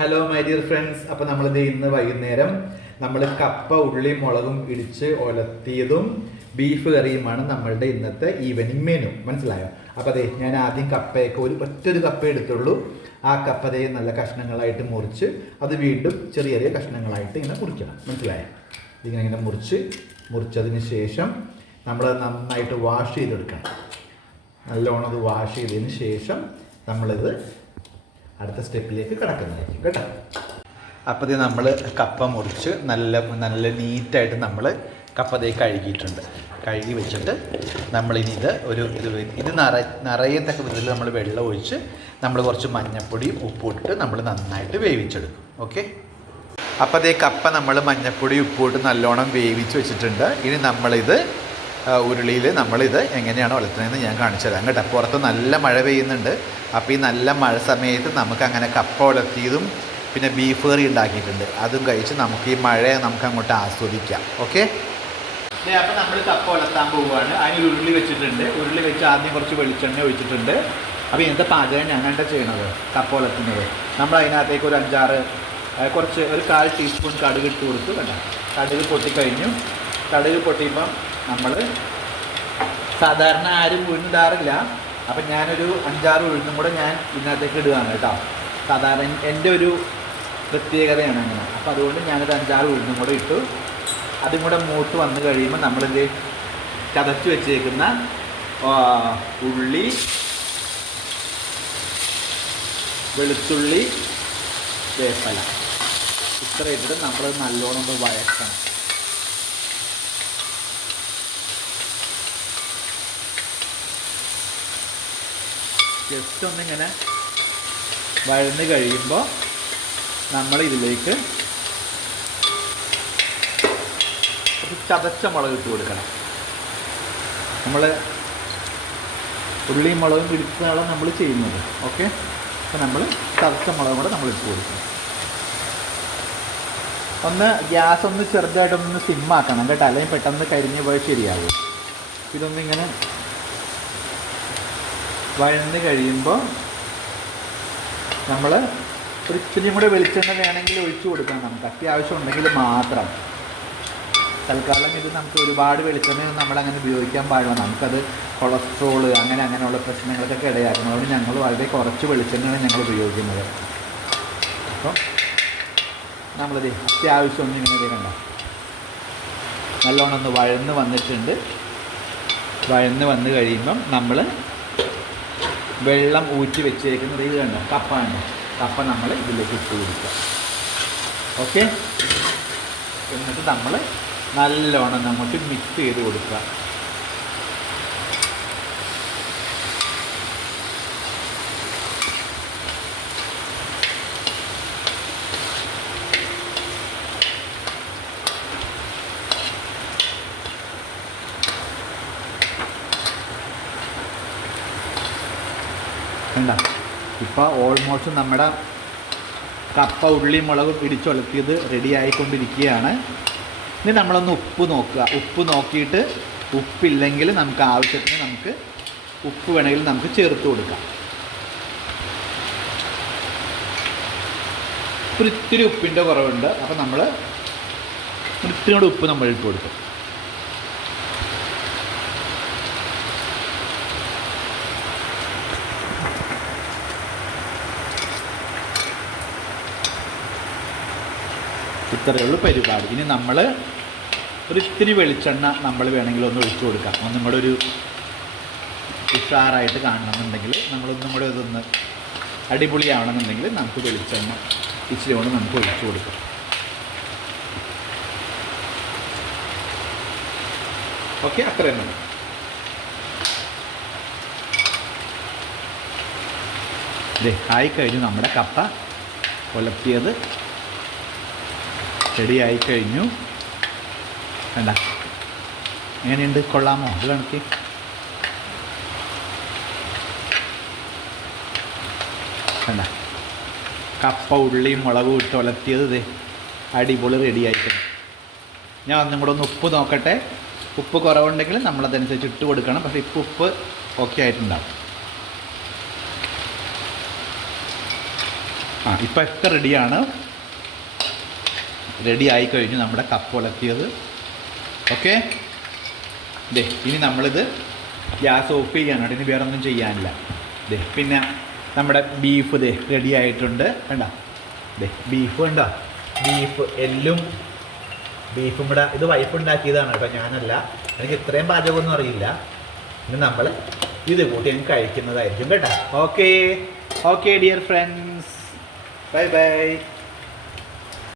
Hello my dear friends. അപ്പോൾ നമ്മളിത് ഇന്ന് വൈകുന്നേരം നമ്മൾ കപ്പ ഉള്ളിയും മുളകും ഇടിച്ച് ഒലത്തിയതും ബീഫ് കറിയുമാണ് നമ്മളുടെ ഇന്നത്തെ ഈവനിങ് മെനു. മനസ്സിലായോ? അപ്പോൾ അതെ, ഞാൻ ആദ്യം കപ്പയൊക്കെ ഒറ്റൊരു കപ്പ എടുത്തുള്ളൂ. ആ കപ്പതയെ നല്ല കഷ്ണങ്ങളായിട്ട് മുറിച്ച് അത് വീണ്ടും ചെറിയ ചെറിയ കഷ്ണങ്ങളായിട്ട് ഇങ്ങനെ മുറിക്കണം. മനസ്സിലായോ? ഇതിങ്ങനെ ഇങ്ങനെ മുറിച്ചതിന് ശേഷം നമ്മൾ നന്നായിട്ട് വാഷ് ചെയ്തെടുക്കണം. നല്ലോണം അത് വാഷ് ചെയ്തതിന് ശേഷം നമ്മളിത് അടുത്ത സ്റ്റെപ്പിലേക്ക് കിടക്കുന്നതായിരിക്കും കേട്ടോ. അപ്പോൾ നമ്മൾ കപ്പ മുറിച്ച് നല്ല നീറ്റായിട്ട് നമ്മൾ കപ്പതയെ കഴുകിയിട്ടുണ്ട്. കഴുകി വെച്ചിട്ട് നമ്മളിനി ഇത് നിറയത്തക്ക വിധത്തിൽ നമ്മൾ വെള്ളം ഒഴിച്ച് നമ്മൾ കുറച്ച് മഞ്ഞൾപ്പൊടിയും ഉപ്പും ഇട്ട് നമ്മൾ നന്നായിട്ട് വേവിച്ചെടുക്കും. ഓക്കെ. അപ്പോൾ അതേ കപ്പ നമ്മൾ മഞ്ഞൾപ്പൊടി ഉപ്പിട്ട് നല്ലോണം വേവിച്ച് വെച്ചിട്ടുണ്ട്. ഇനി നമ്മളിത് ഉരുളിയിൽ നമ്മളിത് എങ്ങനെയാണ് വളർത്തുന്നതെന്ന് ഞാൻ കാണിച്ചു തരാം കേട്ടോ. പുറത്ത് നല്ല മഴ പെയ്യുന്നുണ്ട്. അപ്പോൾ ഈ നല്ല മഴ സമയത്ത് നമുക്ക് അങ്ങനെ കപ്പ വളർത്തിയതും പിന്നെ ബീഫ് കറി ഉണ്ടാക്കിയിട്ടുണ്ട്. അതും കഴിച്ച് നമുക്ക് ഈ മഴയെ നമുക്ക് അങ്ങോട്ട് ആസ്വദിക്കാം. ഓക്കെ. അപ്പോൾ നമ്മൾ കപ്പ വളർത്താൻ പോവുകയാണ്. അതിന് ഉരുളി വെച്ചിട്ടുണ്ട്. ഉരുളി വെച്ച് ആദ്യം കുറച്ച് വെളിച്ചെണ്ണ ഒഴിച്ചിട്ടുണ്ട്. അപ്പോൾ ഇന്നത്തെ പാചകം ഞാനാണ് ചെയ്യണത്. കപ്പ വളർത്തുന്നത് നമ്മൾ അതിനകത്തേക്ക് ഒരു 1/4 ടീസ്പൂൺ കടുക് ഇട്ട് കൊടുത്തു കേട്ടോ. കടുക് പൊട്ടിക്കഴിഞ്ഞു. കടുക് പൊട്ടിയപ്പം നമ്മൾ സാധാരണ ആരും ഉഴുന്നിടാറില്ല. അപ്പം ഞാനൊരു 5-6 ഉഴുന്നും കൂടെ ഞാൻ ഇതിനകത്തേക്ക് ഇടുകയാണ് കേട്ടോ. സാധാരണ എൻ്റെ ഒരു പ്രത്യേകതയാണ് അങ്ങനെ. അപ്പോൾ അതുകൊണ്ട് ഞാനൊരു 5-6 ഉഴുന്നും കൂടെ ഇട്ടു. അതും കൂടെ മൂത്ത് വന്ന് കഴിയുമ്പോൾ നമ്മളിത് ചതച്ച് വെച്ചേക്കുന്ന ഉള്ളി, വെളുത്തുള്ളി, വേപ്പില ഇത്ര ഇട്ടിട്ട് നമ്മൾ നല്ലോണം ഒന്ന് വഴക്കണം. ജസ്റ്റ് ഒന്നിങ്ങനെ വഴന്ന് കഴിയുമ്പോൾ നമ്മൾ ഇതിലേക്ക് ഒരു ചതച്ച മുളക് ഇട്ട് കൊടുക്കണം. നമ്മൾ ഉള്ളിയും മുളകും ഇടിച്ചാണ് നമ്മൾ ചെയ്യുന്നത്. ഓക്കെ. അപ്പോൾ നമ്മൾ ചതച്ച മുളകും കൂടെ നമ്മൾ ഇട്ട് കൊടുക്കണം. ഗ്യാസ് ഒന്ന് ചെറുതായിട്ടൊന്ന് സിമ്മാക്കണം കേട്ടോ, അല്ലെങ്കിൽ പെട്ടെന്ന് കരിഞ്ഞു പോയാൽ ശരിയാകും. ഇതൊന്നിങ്ങനെ വഴന്ന് കഴിയുമ്പോൾ നമ്മൾ ഒരു ഇച്ചിരിയും കൂടെ വെളിച്ചെണ്ണ വേണമെങ്കിൽ ഒഴിച്ചു കൊടുക്കണം. നമുക്ക് അത്യാവശ്യം ഉണ്ടെങ്കിൽ മാത്രം. തൽക്കാലം ഇത് നമുക്ക് ഒരുപാട് വെളിച്ചെണ്ണ നമ്മളങ്ങനെ ഉപയോഗിക്കാൻ പാടില്ല. നമുക്കത് കൊളസ്ട്രോള് അങ്ങനെയുള്ള പ്രശ്നങ്ങൾക്കൊക്കെ ഇടയാക്കും. അതുകൊണ്ട് ഞങ്ങൾ വളരെ കുറച്ച് വെളിച്ചെണ്ണയാണ് ഞങ്ങൾ ഉപയോഗിക്കുന്നത്. അപ്പം നമ്മളിത് അത്യാവശ്യം ഒന്നിങ്ങനെ കണ്ട നല്ലോണം ഒന്ന് വഴന്ന് വന്നിട്ടുണ്ട്. വഴന്ന് വന്ന് കഴിയുമ്പം നമ്മൾ വെള്ളം ഊറ്റി വെച്ചേക്കുന്നത് ഇത് കണ്ടോ, കപ്പ കണ്ടോ. കപ്പ നമ്മൾ ഇതിലേക്ക് ഇട്ട് കൊടുക്കുക. ഓക്കെ. എന്നിട്ട് നമ്മൾ നല്ലോണം നമുക്ക് മിക്സ് ചെയ്ത് കൊടുക്കുക. എന്താ ഇപ്പോൾ ഓൾമോസ്റ്റ് നമ്മുടെ കപ്പ ഉള്ളി മുളകും ഇടിച്ചൊലത്തിയത് റെഡി ആയിക്കൊണ്ടിരിക്കുകയാണ്. ഇനി നമ്മളൊന്ന് ഉപ്പ് നോക്കുക. ഉപ്പ് നോക്കിയിട്ട് ഉപ്പില്ലെങ്കിൽ നമുക്ക് ആവശ്യത്തിന് നമുക്ക് ഉപ്പ് വേണമെങ്കിൽ നമുക്ക് ചേർത്ത് കൊടുക്കാം. ഇത്തിരി ഉപ്പിൻ്റെ കുറവുണ്ട്. അപ്പോൾ നമ്മൾ ഇത്തിരി കൂടെ ഉപ്പ് നമ്മൾ ഇട്ട് കൊടുക്കും. ഇത്രയേ ഉള്ളൂ പരിപാടി. ഇനി നമ്മൾ ഇത്തിരി വെളിച്ചെണ്ണ നമ്മൾ വേണമെങ്കിൽ ഒന്ന് ഒഴിച്ചു കൊടുക്കാം. ഒന്നും കൂടെ ഒരു ഉഷാറായിട്ട് കാണണമെന്നുണ്ടെങ്കിൽ നമ്മളൊന്നും കൂടെ ഇതൊന്ന് അടിപൊളിയാവണമെന്നുണ്ടെങ്കിൽ നമുക്ക് വെളിച്ചെണ്ണ ഇച്ചിരി കൊണ്ട് നമുക്ക് ഒഴിച്ചു കൊടുക്കാം. ഓക്കെ. അത്രയും മതി. ഇതേ ആയിക്കഴിഞ്ഞു. നമ്മുടെ കപ്പ ഒലത്തിയത് റെഡി ആയിക്കഴിഞ്ഞു. വേണ്ട എങ്ങനെയുണ്ട്, കൊള്ളാമോ? അത് കണക്ക് വേണ്ട കപ്പ ഉള്ളിയും മുളകും ഇട്ട് ഒലത്തിയത് ഇതേ അടിപൊളി റെഡി ആയിട്ടുണ്ട്. ഞാൻ ഒന്നും കൂടെ ഒന്ന് ഉപ്പ് നോക്കട്ടെ. ഉപ്പ് കുറവുണ്ടെങ്കിൽ നമ്മളതനുസരിച്ച് ഇട്ട് കൊടുക്കണം. പക്ഷേ ഇപ്പോൾ ഉപ്പ് ഓക്കെ ആയിട്ടുണ്ടാവും. ഇപ്പം ഒക്കെ റെഡിയാണ്. റെഡി ആയി കഴിഞ്ഞു നമ്മുടെ കപ്പ ഉലത്തിയത്. ഓക്കെ, ഇനി നമ്മളിത് ഗ്യാസ് ഓഫ് ചെയ്യാനാണ്, ഇനി വേറെ ഒന്നും ചെയ്യാനില്ല. പിന്നെ നമ്മുടെ ബീഫ് റെഡി ആയിട്ടുണ്ട്. കണ്ടോ ബീഫ് കണ്ടോ, ബീഫ് എല്ലും ബീഫും കൂടെ. ഇത് വൈഫ് ഉണ്ടാക്കിയതാണ് കേട്ടോ, ഞാനല്ല. എനിക്ക് ഇത്രയും പാചകമൊന്നും അറിയില്ല. ഇനി നമ്മൾ ഇത് കൂട്ടി ഞങ്ങൾ കഴിക്കുന്നതായിരിക്കും കേട്ടോ. Okay dear friends, bye bye.